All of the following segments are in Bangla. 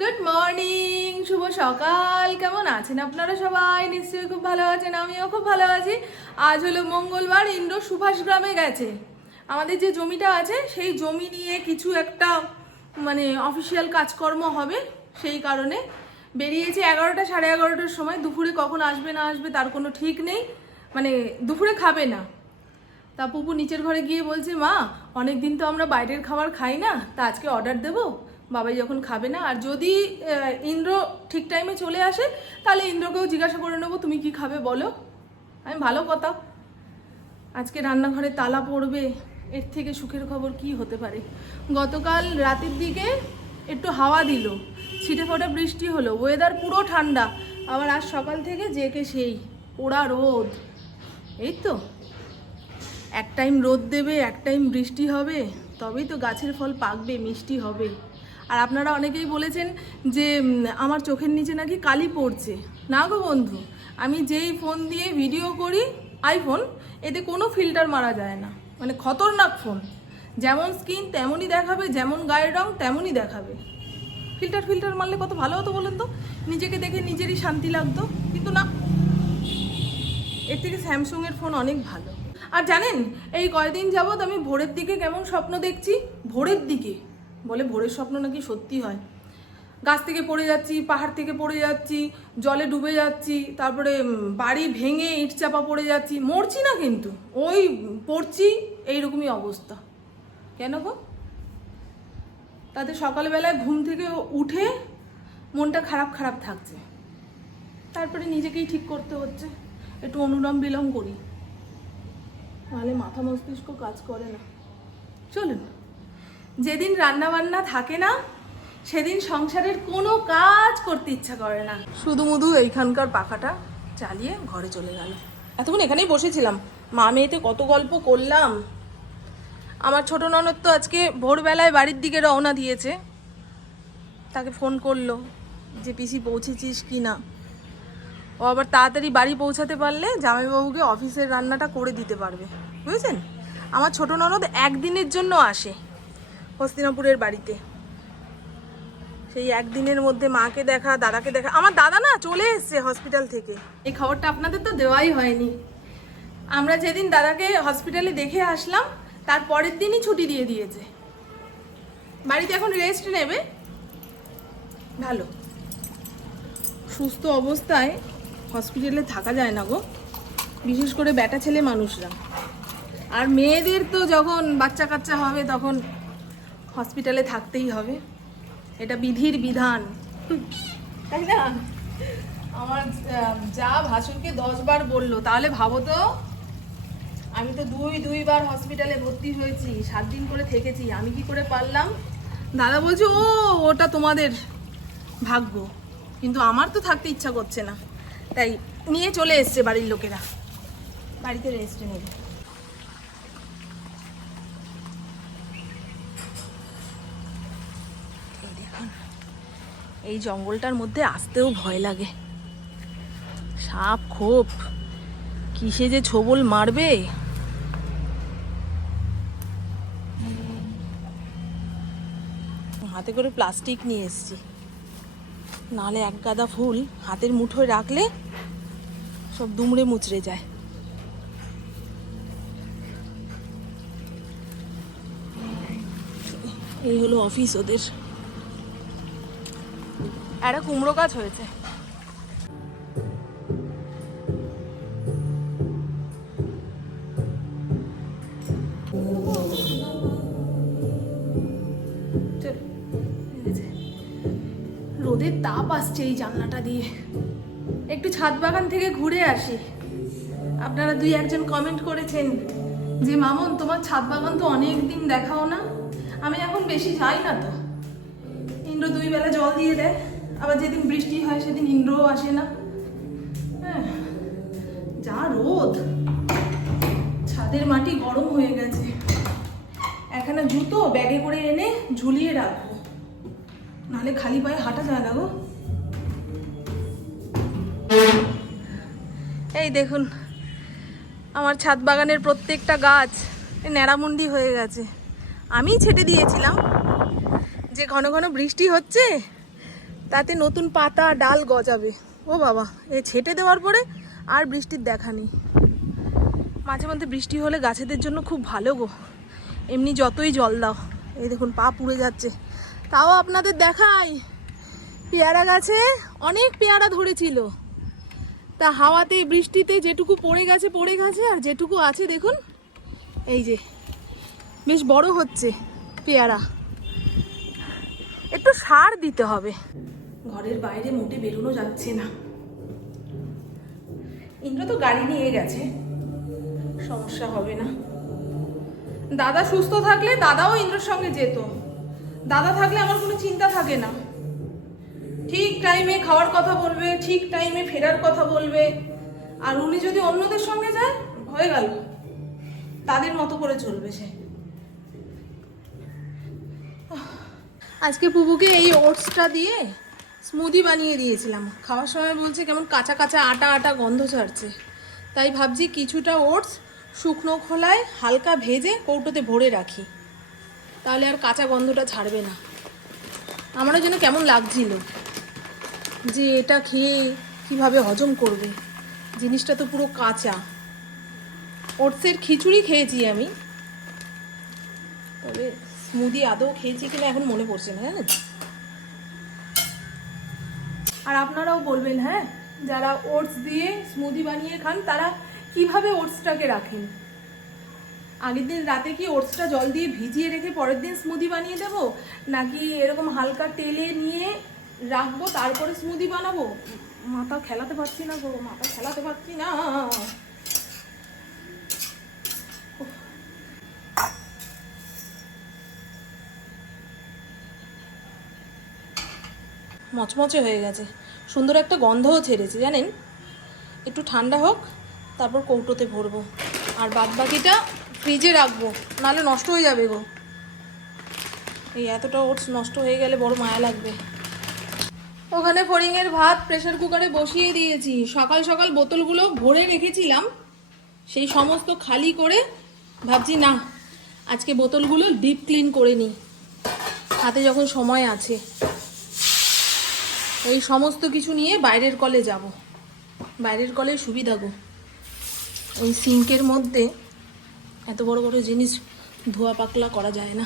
গুড মর্নিং শুভ সকাল। কেমন আছেন আপনারা সবাই? নিশ্চয়ই খুব ভালো আছেন, আমিও খুব ভালো আছি। আজ হলো মঙ্গলবার, ইন্দ্র সুভাষ গ্রামে গেছে। আমাদের যে জমিটা আছে, সেই জমি নিয়ে কিছু একটা মানে অফিসিয়াল কাজকর্ম হবে। সেই কারণে বেরিয়েছে এগারোটা, সাড়ে এগারোটার সময়। দুপুরে কখন আসবে, না আসবে, তার কোনো ঠিক নেই। মানে দুপুরে খাবে না। তা পুপু নিচের ঘরে গিয়ে বলছে, মা অনেক দিন তো আমরা বাইরের খাবার খাই না। তা আজকে অর্ডার দেবো? বাবাই যখন খাবে না, আর যদি ইন্দ্র ঠিক টাইমে চলে আসে, তাহলে ইন্দ্রকেও জিজ্ঞাসা করে নেব, তুমি কি খাবে বলো। আমি ভালো কথা। আজকে রান্নাঘরে তালা পড়বে, এর থেকে সুখের খবর কি হতে পারে? গতকাল রাতের দিকে একটু হাওয়া দিল, ছিটে ফোটা বৃষ্টি হলো ওয়েদার পুরো ঠান্ডা, আবার আজ সকাল থেকে জেকে সেই, পোড়া রোদ। এই তো, এক টাইম রোদ দেবে, এক টাইম বৃষ্টি হবে, তবেই তো গাছের ফল পাকবে, মিষ্টি হবে। আর আপনারা অনেকেই বলেছেন যে আমার চোখের নিচে নাকি কালি পড়ছে। না গো বন্ধু, আমি যেই ফোন দিয়ে ভিডিও করি আইফোন এতে কোনো ফিল্টার মারা যায় না। মানে খতরনাক ফোন। যেমন স্কিন তেমনই দেখাবে, যেমন গায়ের রং তেমনই দেখাবে। ফিল্টার ফিল্টার মারলে কত ভালো হতো বলুন তো? নিজেকে দেখে নিজেরই শান্তি লাগতো। কিন্তু না, এর থেকে স্যামসুং এর ফোন অনেক ভালো। আর জানেন, এই কয়দিন যাবৎ আমি ভোরের দিকে কেমন স্বপ্ন দেখছি? ভোরের দিকে। বলে ভোরের স্বপ্ন নাকি সত্যি হয়। গাছ থেকে পড়ে যাচ্ছি, পাহাড় থেকে পড়ে যাচ্ছি, জলে ডুবে যাচ্ছি, তারপরে বাড়ি ভেঙে ইট চাপা পড়ে যাচ্ছি, মরছি না কিন্তু। ওই পড়ছি, এইরকমই অবস্থা। কেন গো? তাতে সকালবেলায় ঘুম থেকে উঠে মনটা খারাপ খারাপ থাকছে। তারপরে নিজেকেই ঠিক করতে হচ্ছে। একটু অনুলম বিলম করি। নাহলে মাথা মস্তিষ্ক কাজ করে না। চলুন। যেদিন রান্নাবান্না থাকে না, সেদিন সংসারের কোনো কাজ করতে ইচ্ছা করে না। শুধু মুধু, এইখানকার পাখাটা চালিয়ে ঘরে চলে গেল। এতক্ষণ এখানেই বসেছিলাম। মা মেয়েতে কত গল্প করলাম। আমার ছোট ননদ তো আজকে ভোরবেলায় বাড়ির দিকে রওনা দিয়েছে। তাকে ফোন করল যে, পিসি, পৌঁছেছিস কি না? ও আবার তাড়াতাড়ি বাড়ি পৌঁছাতে পারলে জামাইবাবুকে অফিসের রান্নাটা করে দিতে পারবে। বুঝেছেন? আমার ছোট ননদ একদিনের জন্য আসে। হস্তিনাপুরের বাড়িতে। সেই একদিনের মধ্যে মাকে দেখা, দাদাকে দেখা। আমার দাদা না চলে এসছে হসপিটাল থেকে। এই খবরটা আপনাদের তো দেওয়াই হয়নি। আমরা যেদিন দাদাকে হসপিটালে দেখে আসলাম, তার পরের দিনই ছুটি দিয়ে দিয়েছে। বাড়িতে এখন রেস্ট নেবে। ভালো। সুস্থ অবস্থায় হসপিটালে থাকা যায় না গো। বিশেষ করে ব্যাটা ছেলে মানুষরা। আর মেয়েদের তো যখন বাচ্চা কাচ্চা হবে, তখন হসপিটালে থাকতেই হবে। এটা বিধির বিধান। তাই না? আমার যা ভাসুরকে দশবার বলল, তাহলে ভাবো তো, আমি তো দুই, দুইবার হসপিটালে ভর্তি হয়েছি, সাত দিন করে থেকেছি, আমি কি করে পারলাম? দাদা বলছে, ও, ওটা তোমাদের ভাগ্য, কিন্তু আমার তো থাকতে ইচ্ছা করছে না। তাই নিয়ে চলে এসছে বাড়ির লোকেরা। বাড়িতে রেস্ট নেবে এই দেখুন, এই জঙ্গলটার মধ্যে আসতেও ভয় লাগে। সাপ খোপ, কিসে যে ছোবল মারবে? হাতে করে প্লাস্টিক নিয়ে এসেছি। নাহলে এক গাদা ফুল হাতের মুঠোয় রাখলে সব দুমড়ে মুচড়ে যায়। এই হলো অফিস ওদের। একটা কুমড়ো গাছ হয়েছে। রোদের তাপ আসছে এই জানলাটা দিয়ে। একটু ছাদ বাগান থেকে ঘুরে আসি। আপনারা দুই একজন কমেন্ট করেছেন যে, মামন, তোমার ছাদ বাগান তো অনেক দিন দেখাও না। আমি এখন বেশি যাই না তো। ইন্দ্র দুই বেলা জল দিয়ে দেয় আবার যেদিন বৃষ্টি হয়, সেদিন ইন্দ্রও আসে না। হ্যাঁ যা রোদ। ছাদের মাটি গরম হয়ে গেছে। এখানে জুতো ব্যাগে করে এনে ঝুলিয়ে রাখব। নাহলে খালি পায়ে হাঁটা যায় না গো। এই দেখুন, আমার ছাদ বাগানের প্রত্যেকটা গাছ ন্যাড়ামুন্ডি হয়ে গেছে। আমি ছেটে দিয়েছিলাম। যে ঘন ঘন বৃষ্টি হচ্ছে তাতে নতুন পাতা, ডাল গজাবে। ও বাবা, এ ছেটে দেওয়ার পরে আর বৃষ্টির দেখা নেই। মাঝে মধ্যে বৃষ্টি হলে গাছেদের জন্য খুব ভালো গো। এমনি যতই জল দাও। এই দেখুন, পা পুড়ে যাচ্ছে। তাও আপনাদের দেখাই। পেয়ারা গাছে অনেক পেয়ারা ধরেছিল। তা হাওয়াতে, বৃষ্টিতে যেটুকু পড়ে গেছে পড়ে গেছে, আর যেটুকু আছে, দেখুন, এই যে, বেশ বড় হচ্ছে পেয়ারা। একটু সার দিতে হবে। ঘরের বাইরে মোটে বেরোনো যাচ্ছে না। ইন্দ্র তো গাড়ি নিয়ে গেছে। সমস্যা হবে না। দাদা সুস্থ থাকলে দাদাও ইন্দ্রর সঙ্গে যেত। দাদা থাকলে আমার কোনো চিন্তা থাকে না। ঠিক টাইমে খাওয়ার কথা বলবে, ঠিক টাইমে ফেরার কথা বলবে। আর উনি যদি অন্যদের সঙ্গে যায় হয়ে গেল। তাদের মতো করে চলবে সে। আজকে পুবুকে এই ওটসটা দিয়ে স্মুদি বানিয়ে দিয়েছিলাম। খাওয়ার সময় বলছে কেমন কাঁচা কাঁচা আটা আটা গন্ধ ছাড়ছে। তাই ভাবছি কিছুটা ওটস, শুকনো খোলায় হালকা ভেজে কৌটোতে ভরে রাখি। তাহলে আর কাঁচা গন্ধটা ছাড়বে না। আমারও যেন কেমন লাগছিল যে এটা খেয়ে কীভাবে হজম করবে। জিনিসটা তো পুরো কাঁচা। ওটসের খিচুড়ি খেয়েছি আমি। তবে স্মুদি আদৌ খেয়েছি কিনা এখন মনে পড়ছে না, জানেন? আর আপনারাও বলবেন হ্যাঁ? যারা ওটস দিয়ে স্মুদি বানিয়ে খান, তারা কীভাবে ওটসটাকে রাখেন? আগের দিন রাতে কি ওটসটা জল দিয়ে ভিজিয়ে রেখে পরের দিন স্মুদি বানিয়ে দেব? নাকি এরকম হালকা তেলে নিয়ে রাখব, তারপরে স্মুদি বানাবো? মাথা খেলাতে পারছি না গো, মাথা খেলাতে পারছি না। মচমচে হয়ে গেছে। সুন্দর একটা গন্ধও ছেড়েছে, জানেন? একটু ঠান্ডা হোক, তারপর কৌটোতে ভরবো। আর বাদ বাকিটা ফ্রিজে রাখব, নাহলে নষ্ট হয়ে যাবে গো। এই এতটা ওটস নষ্ট হয়ে গেলে বড় মায়া লাগবে। ওখানে ফড়িংয়ের ভাত প্রেশার কুকারে বসিয়ে দিয়েছি। সকাল সকাল বোতলগুলো ভরে রেখেছিলাম। সেই সমস্ত খালি করে ভাবছি, না, আজকে বোতলগুলো ডিপ ক্লিন করে নিই। হাতে যখন সময় আছে। এই সমস্ত কিছু নিয়ে বাইরের কলে যাব। বাইরের কলে সুবিধা গো। ওই সিঙ্কের মধ্যে এত বড় বড় জিনিস ধোয়া পাকলা করা যায় না।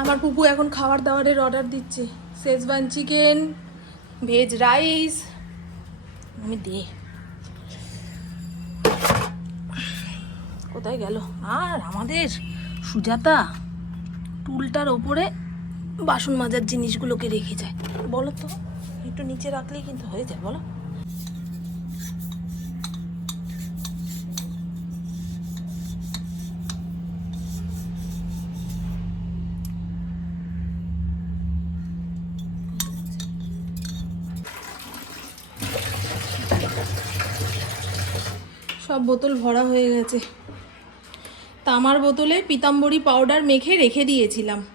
আমার পুপু এখন খাবার দাবারের অর্ডার দিচ্ছে। শেজওয়ান চিকেন ভেজ রাইস আমি দিই কোথায় গেল? আর আমাদের সুজাতা, টুলটার ওপরে বাসন মাজার জিনিসগুলোকে রেখে যায়। বলো তো, একটু নিচে রাখলেই কিন্তু হয়ে যায়, বলো। সব বোতল ভরা হয়ে গেছে। তামার বোতলে পিতাম্বরী পাউডার মেখে রেখে দিয়েছিলাম।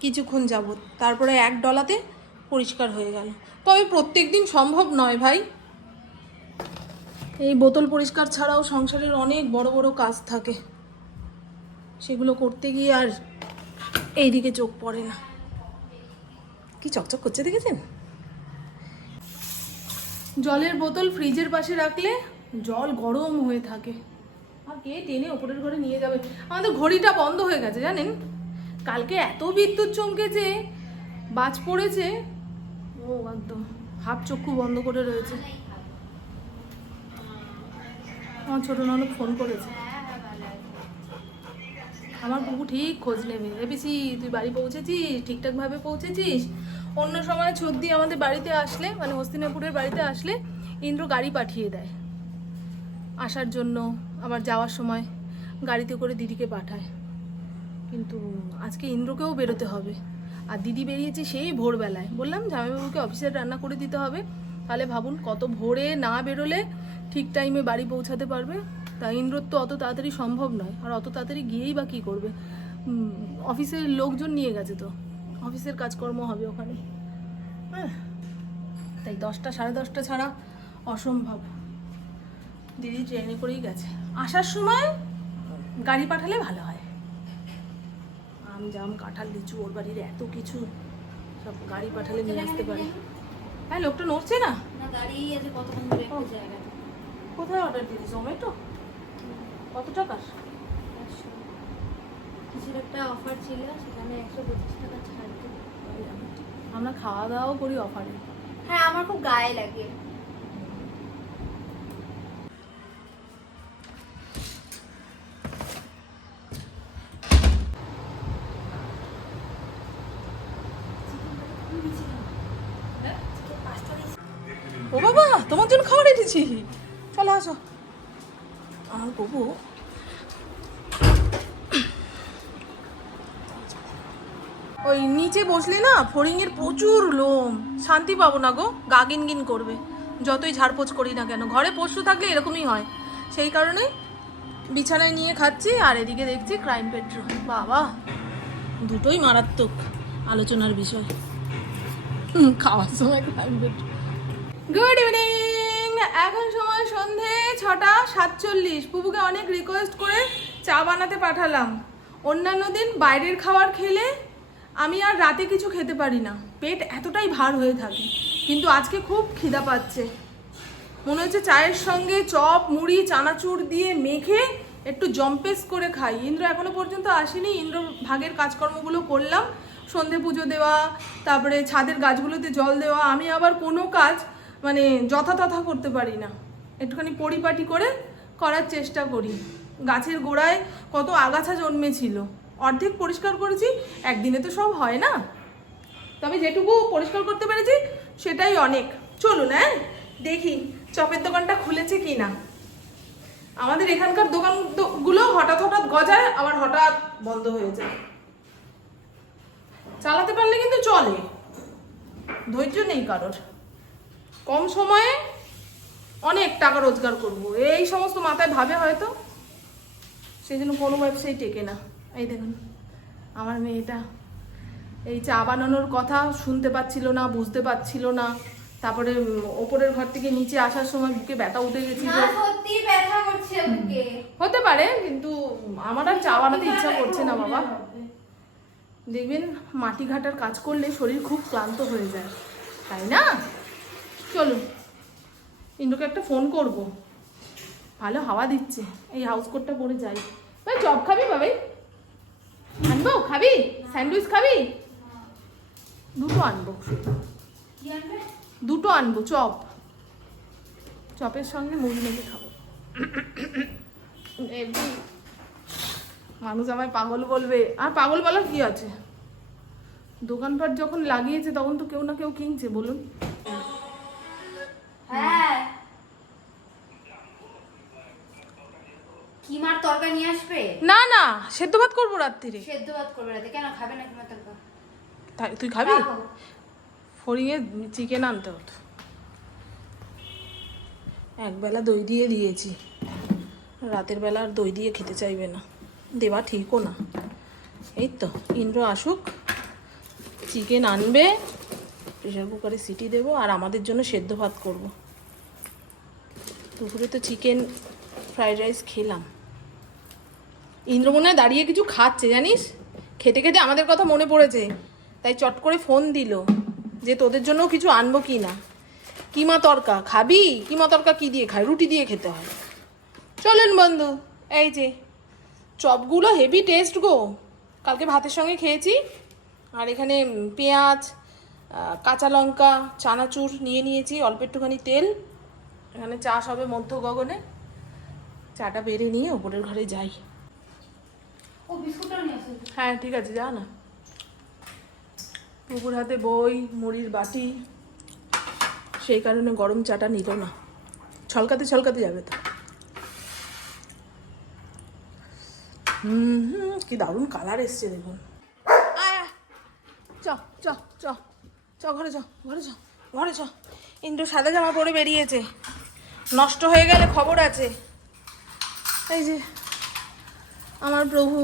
কিছুক্ষণ যাবত তারপরে এক ডলাতে পরিষ্কার হয়ে গেল। তবে প্রত্যেক দিন সম্ভব নয় ভাই। এই বোতল পরিষ্কার ছাড়াও সংসারের অনেক বড় বড় কাজ থাকে। সেগুলো করতে গিয়ে আর এইদিকে চোখ পড়ে না। কি চকচক করছে দেখেছেন? জলের বোতল ফ্রিজের পাশে রাখলে জল গরম হয়ে থাকে। আর কে টেনে ওপরের ঘরে নিয়ে যাবে? আমাদের ঘড়িটা বন্ধ হয়ে গেছে, জানেন? কালকে এত বিদ্যুৎ চমকেছে বাজ পড়েছে। ও একদম, হাফ চক্ষু বন্ধ করে রয়েছে। আমার ছোট ননদ ফোন করেছে। আমার বুবু ঠিক খোঁজ নেবে। ভেবেছি তুই বাড়ি পৌঁছেছিস? ঠিকঠাকভাবে পৌঁছেছিস? অন্য সময় ছদ্দি আমাদের বাড়িতে আসলে মানে হস্তিনাপুরের বাড়িতে আসলে ইন্দ্র গাড়ি পাঠিয়ে দেয়। আসার জন্য আবার যাওয়ার সময় গাড়িতে করে দিদিকে পাঠায়। কিন্তু আজকে ইন্দ্রকেও বেরোতে হবে। আর দিদি বেরিয়েছে সেই ভোরবেলায়। বললাম, জামাইবাবুকে অফিসের রান্না করে দিতে হবে। তাহলে ভাবুন কত ভোরে না বেরোলে ঠিক টাইমে বাড়ি পৌঁছাতে পারবে। তা ইন্দ্রর তো অত তাড়াতাড়ি সম্ভব নয়। আর অত তাড়াতাড়ি গিয়েই বা কী করবে? অফিসের লোকজন নিয়ে গেছে তো। অফিসের কাজকর্ম হবে ওখানে। হ্যাঁ তাই দশটা, সাড়ে দশটা ছাড়া অসম্ভব। দিদি ট্রেনে করেই গেছে। আসার সময় গাড়ি পাঠালে ভালো হয়। আম জাম কাঁঠাল লিচু ওর বাড়ির এত কিছু সব গাড়ি পাঠালে নিয়ে আসতে পারে। হ্যাঁ লোকটা নড়ছে না? না গাড়ি আছে কতক্ষণ ধরে একটা ও। কোথায় অর্ডার দিয়েছিস জোম্যাটো? কত টাকার? কিছুর একটা অফার ছিল সেখানে একশো পঁচিশ টাকা ছাড় আমরা খাওয়া দাওয়াও করি অফারে হ্যাঁ আমার খুব গায়ে লাগে। বসলে না ফড়িংয়ের প্রচুর লোম। শান্তি পাবো না গো, গা গিনগিন করবে। যতই ঝাড়পোছ করি না কেন, ঘরে পশু থাকলে এরকমই হয়। সেই কারণে বিছানায় নিয়ে খাচ্ছি, আর এদিকে দেখছি ক্রাইম পেট্রোল বাবা, দুটোই মারাত্মক আলোচনার বিষয়। খাওয়ার সময় ক্রাইম পেট্রোল গুড ইভিনিং এখন সময় সন্ধে ছটা সাতচল্লিশ। বুবুকে অনেক রিকোয়েস্ট করে চা বানাতে পাঠালাম। অন্যান্য দিন বাইরের খাবার খেলে আমি আর রাতে কিছু খেতে পারি না। পেট এতটাই ভার হয়ে থাকে, কিন্তু আজকে খুব খিদা পাচ্ছে। মনে হচ্ছে চায়ের সঙ্গে চপ, মুড়ি, চানাচুর দিয়ে মেখে একটু জম্পেস করে খাই। ইন্দ্র এখনও পর্যন্ত আসেনি। ইন্দ্র ভাগের কাজকর্মগুলো করলাম। সন্ধে পুজো দেওয়া, তারপরে ছাদের গাছগুলোতে জল দেওয়া। আমি আবার কোনো কাজ মানে যথাতথা করতে পারি না। একটুখানি পরিপাটি করে করার চেষ্টা করি। গাছের গোড়ায় কত আগাছা জন্মেছিল। অর্ধেক পরিষ্কার করেছি, একদিনে তো সব হয় না। তবে যেটুকু পরিষ্কার করতে পেরেছি, সেটাই অনেক। চলুন হ্যাঁ? দেখি চপের দোকানটা খুলেছে কি না। আমাদের এখানকার দোকানগুলো হঠাৎ হঠাৎ গজায়, আবার হঠাৎ বন্ধ হয়ে যায়। চালাতে পারলে কিন্তু চলে। ধৈর্য নেই কারোর। কম সময়ে অনেক টাকা রোজগার করব। এই সমস্ত মাথায় ভাবে হয়তো, সেই জন্য কোনো ব্যবসায়ী টেকে না। এই দেখুন আমার মেয়েটা। এই চা বানানোর কথা শুনতে পাচ্ছিল না বুঝতে পারছিল না। তারপরে ওপরের ঘর থেকে নিচে আসার সময় বুকে ব্যথা উঠে গেছিল। ব্যথা হতে পারে কিন্তু আমার আর চা বানাতে ইচ্ছা করছে না বাবা। দেখবেন মাটি ঘাটার কাজ করলে শরীর খুব ক্লান্ত হয়ে যায় তাই না? চলুন ইন্দ্রকে একটা ফোন করব। ভালো হাওয়া দিচ্ছে এই হাউস কোটটা পরে যাই। ভাই চপ খাবি বাবাই? আনব? খাবি? স্যান্ডউইচ খাবি? দুটো আনব। দুটো আনব, চপ। চপের সঙ্গে মুড়ি মেখে খাব। মানুষ আমায় পাগল বলবে। আর পাগল বলার কি আছে? দোকানপাট যখন লাগিয়েছে, তখন তো কেউ না কেউ কিনছে, বলুন হ্যাঁ কিমার তরকা নিয়ে আসবে? না না সেদ্ধ ভাত করব রাত্রিরে। সেদ্ধ ভাত করবে রাতে। কেন খাবে না কিমার তরকা তাই তুই খাবি। ফড়িংয়ে চিকেন আনতে হতো একবেলা দই দিয়ে দিয়েছি। রাতের বেলা আর দই দিয়ে খেতে চাইবে না। দেওয়া ঠিকও না। এই তো ইন্দ্র আসুক। চিকেন আনবে। প্রেশার কুকারে সিটি দেবো আর আমাদের জন্য সেদ্ধ ভাত করব। দুপুরে তো চিকেন ফ্রাইড রাইস খেলাম। ইন্দ্র মনে হয় দাঁড়িয়ে কিছু খাচ্ছে, জানিস? খেতে খেতে আমাদের কথা মনে পড়েছে। তাই চট করে ফোন দিল যে তোদের জন্য কিছু আনব কি না। কিমা তরকা, খাবি? কিমা তরকা কি দিয়ে খায়? রুটি দিয়ে খেতে হয়। চলেন বন্ধু, এই যে, চপগুলো হেভি টেস্ট গো। কালকে ভাতের সঙ্গে খেয়েছি। আর এখানে পেঁয়াজ কাঁচা লঙ্কা, চানাচুর নিয়ে নিয়েছি, অল্প একটুখানি তেল। এখানে চাষ হবে মধ্য গগনে চাটা বেড়ে নিয়ে ওপরের ঘরে যাই ও বিস্কুটটাও নিয়ে আসবে হ্যাঁ ঠিক আছে, যা না। পুকুর হাতে বই, মুড়ির বাটি। সেই কারণে গরম চাটা নিল না। ছলকাতে ছলকাতে যাবে তো। হুম হুম কি দারুণ কালার এসছে দেখুন। চ চ চ চ, ঘরে চ ঘরে চ ঘরে চ। ইন্দ্র সাদা জামা পরে বেরিয়েছে। নষ্ট হয়ে গেলে খবর আছে। এই যে আমার প্রভু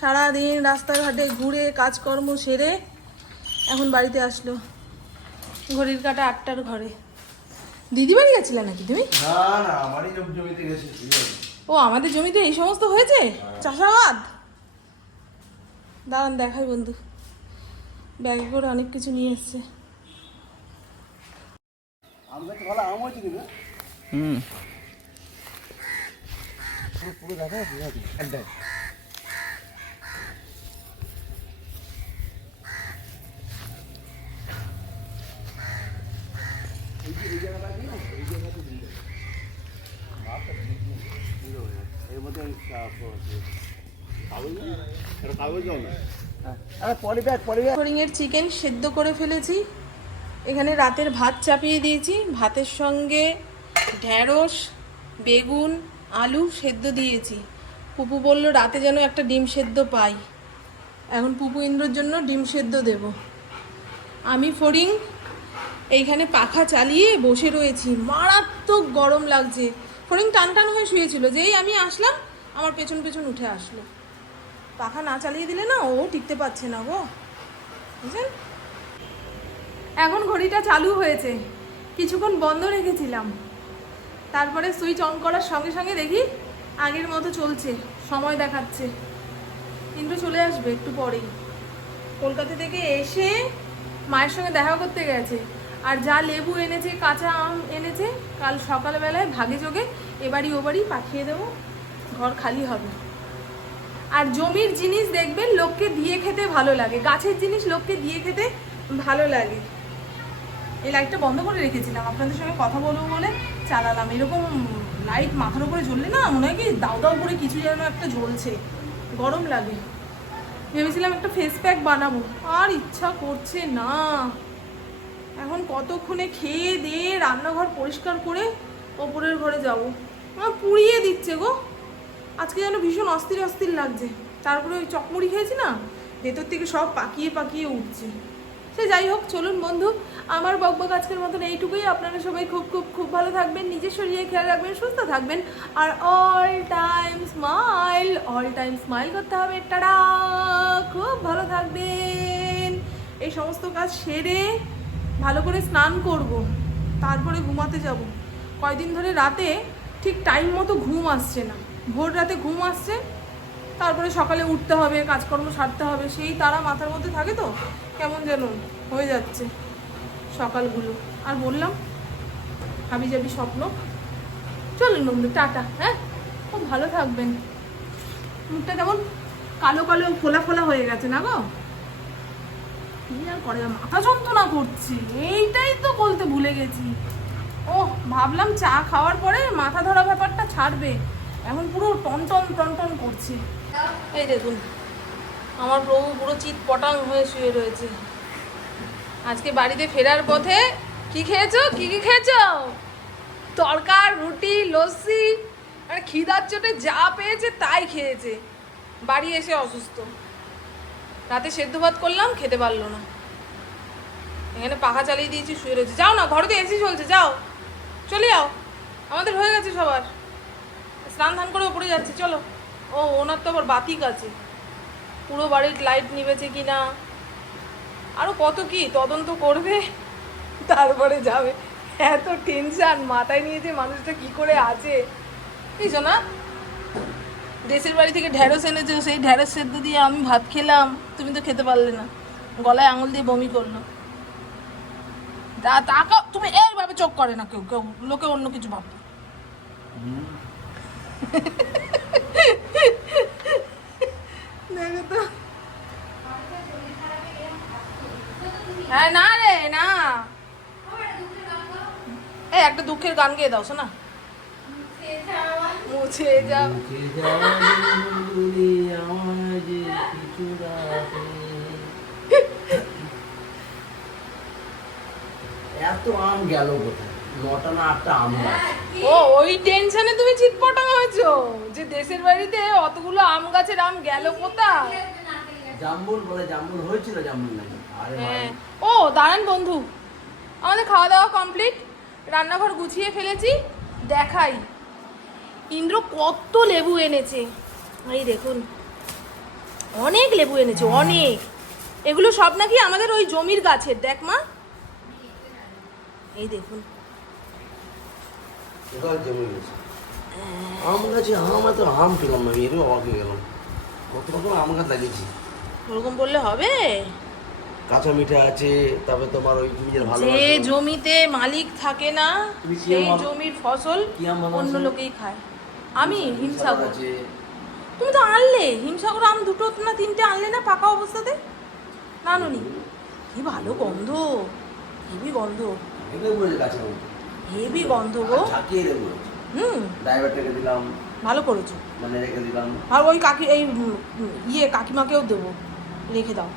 সারাদিন রাস্তাঘাটে ঘুরে কাজকর্ম সেরে এখন বাড়িতে আসলো। ঘড়ির কাটা আটটার ঘরে। দিদি বাড়ি গেছিলে নাকি তুমি? ও আমাদের জমিতে এই সমস্ত হয়েছে? চাষাবাদ? দাঁড়ান দেখাই বন্ধু। ব্যাগে করে অনেক কিছু নিয়ে এসছে। হুম পুরো পুরো দেখা যাচ্ছে নাকি একদম এর মধ্যে কাগজ কাগজ দাও না আরে পলি ব্যাগ পলি ব্যাগ ফড়িংয়ের চিকেন সেদ্ধ করে ফেলেছি। এখানে রাতের ভাত চাপিয়ে দিয়েছি। ভাতের সঙ্গে ঢ্যাঁড়স বেগুন আলু সেদ্ধ দিয়েছি। পুপু বলল, রাতে যেন একটা ডিম সেদ্ধ পাই। এখন পুপু ইন্দ্রর জন্য ডিম সেদ্ধ দেব। আমি ফড়িং এইখানে পাখা চালিয়ে বসে রয়েছি। মারাত্মক গরম লাগছে। ফড়িং টান টান হয়ে শুয়েছিল। যেই আমি আসলাম, আমার পেছন পেছন উঠে আসলো। পাখা না চালিয়ে দিলে না, ও টিকতে পারছে না গো। বুঝলেন? এখন ঘড়িটা চালু হয়েছে। কিছুক্ষণ বন্ধ রেখেছিলাম। তারপরে সুইচ অন করার সঙ্গে সঙ্গে দেখি আগের মতো চলছে, সময় দেখাচ্ছে। কিন্তু চলে আসবে একটু পরেই। কলকাতা থেকে এসে মায়ের সঙ্গে দেখা করতে গেছে। আর যা লেবু এনেছে, কাঁচা আম এনেছে, কাল সকালবেলায় ভাগে যোগে এবারই ওবারই পাঠিয়ে দেবো, ঘর খালি হবে। আর জমির জিনিস দেখবেন, লোককে দিয়ে খেতে ভালো লাগে। গাছের জিনিস লোককে দিয়ে খেতে ভালো লাগে। এই লাইটটা বন্ধ করে রেখেছিলাম। আপনাদের সঙ্গে কথা বলব বলে চালালাম। এরকম লাইট মাথার উপরে জ্বললে না মনে হয় কি দাউ দাও করে কিছু যেন একটা জ্বলছে। গরম লাগে। ভেবেছিলাম একটা ফেস প্যাক বানাবো। আর ইচ্ছা করছে না। এখন কতক্ষণে খেয়ে দিয়ে রান্নাঘর পরিষ্কার করে ওপরের ঘরে যাব। আমার পুড়িয়ে দিচ্ছে গো। আজকে যেন ভীষণ অস্থির অস্থির লাগছে। তারপরে ওই চকমুড়ি খেয়েছি না? ভেতর থেকে সব পাকিয়ে পাকিয়ে উঠছে। সে যাই হোক, চলুন বন্ধু, আমার বকবক আজকের মতন এইটুকুই। আপনারা সবাই খুব খুব খুব ভালো থাকবেন, নিজের শরীরে খেয়াল রাখবেন, সুস্থ থাকবেন। আর all time smile all time smile করতে হবে। টাটা! খুব ভালো থাকবেন। এই সমস্ত কাজ সেরে ভালো করে স্নান করব, তারপরে ঘুমাতে যাব। কয়দিন ধরে রাতে ঠিক টাইম মতো ঘুম আসছে না। ভোর রাতে ঘুম আসছে তারপরে সকালে উঠতে হবে, কাজকর্ম সারতে হবে, সেই তারা মাথার মধ্যে থাকে তো, কেমন যেন হয়ে যাচ্ছে সকালগুলো। আর বললাম হাবি যাবি স্বপ্ন? চলুন বন্ধু টাটা হ্যাঁ? খুব ভালো থাকবেন। মুখটা কেমন? কালো কালো, ফোলা ফোলা হয়ে গেছে না গো? আর করে মাথা যন্ত্রণা করছে, এইটাই তো বলতে ভুলে গেছি। ও ভাবলাম চা খাওয়ার পরে মাথা ধরা ব্যাপারটা ছাড়বে। এখন পুরো টনটন টনটন করছে। এই দেখুন, আমার প্রভু পুরো চিৎ পটাং হয়ে শুয়ে রয়েছে। আজকে বাড়িতে ফেরার পথে কি খেয়েছো? কি কি খেয়েছো? তরকার, রুটি, লস্যি, আর খিদার চোটে যা পেয়েছে তাই খেয়েছে। বাড়ি এসে অসুস্থ। রাতে সেদ্ধ ভাত করলাম, খেতে পারল না। এখানে পাখা চালিয়ে দিয়েছি, শুয়ে রয়েছে। যাও না ঘরে তো এসি চলছে, যাও। চলে যাও। আমাদের হয়ে গেছে সবার। স্নান ধান করে ওপরে যাচ্ছে, চলো। ও ওনার তো আবার বাতিক আছে। পুরো বাড়ির লাইট নিবেছে কি না আরও কত কি তদন্ত করবে? তারপরে যাবে। এত টেনশন মাথায় নিয়ে যে মানুষটা কি করে আছে। এই না দেশের বাড়ি থেকে ঢ্যাঁড়স এনেছো সেই ঢ্যাঁড়স সেদ্ধ দিয়ে আমি ভাত খেলাম তুমি তো খেতে পারলে না। গলায় আঙুল দিয়ে বমি করল। তা তাকা তুমি এইভাবে চোখ করে না কেউ কেউ লোকে অন্য কিছু ভাববে। হ্যাঁ না রে, না। একটা দুঃখের গান গেয়ে দাও, শোনা। মুছে যাও। এত আম গেল কোথায়? নটা না আটটা আম ও ওই টেনশনে তুমি চিটপটাং হয়েছো? যে দেশের বাড়িতে অতগুলো আম গাছের আম গেল কোথায়? জাম্বুল বলে জাম্বুল হয়েছিল জাম্বুল নাকি? আরে হ্যাঁ। ও দাঁড়ান বন্ধু। আমাদের খাওয়া দাওয়া কমপ্লিট। রান্নাঘর গুছিয়ে ফেলেছি। দেখাই। ইন্দ্র কত লেবু এনেছে। এই দেখুন। অনেক লেবু এনেছে অনেক। এগুলো সব নাকি আমাদের ওই জমির গাছের। দেখ মা। এই দেখুন। কোথায় জমে গেছে। আম গাছে আম এত আম পেলাম না এরও অবাক হয়ে গেলাম। কত রকম আম গাছ লাগিয়েছি। ওরকম বললে হবে? কাঁচা মিঠা আছে তারপরে তোমার ওই ভালো যে জমিতে মালিক থাকে না কি সেই জমির ফসল কি আম? অন্য লোকেই খায়। আমি হিমসাগর। তুমি তো আনলে। হিমসাগর আম দুটো না তিনটে আনলে না পাকা অবস্থাতে? না নুনি কি ভালো গন্ধ হেভি গন্ধ। হেভি গন্ধ গো। ঝাঁকিয়ে দেবো। হুম। ড্রাইভার রেখে দিলাম। ভালো করেছ। মানে রেখে দিলাম। আর ওই কাকি এই ইয়ে কাকিমাকেও দেবো। রেখে দাও।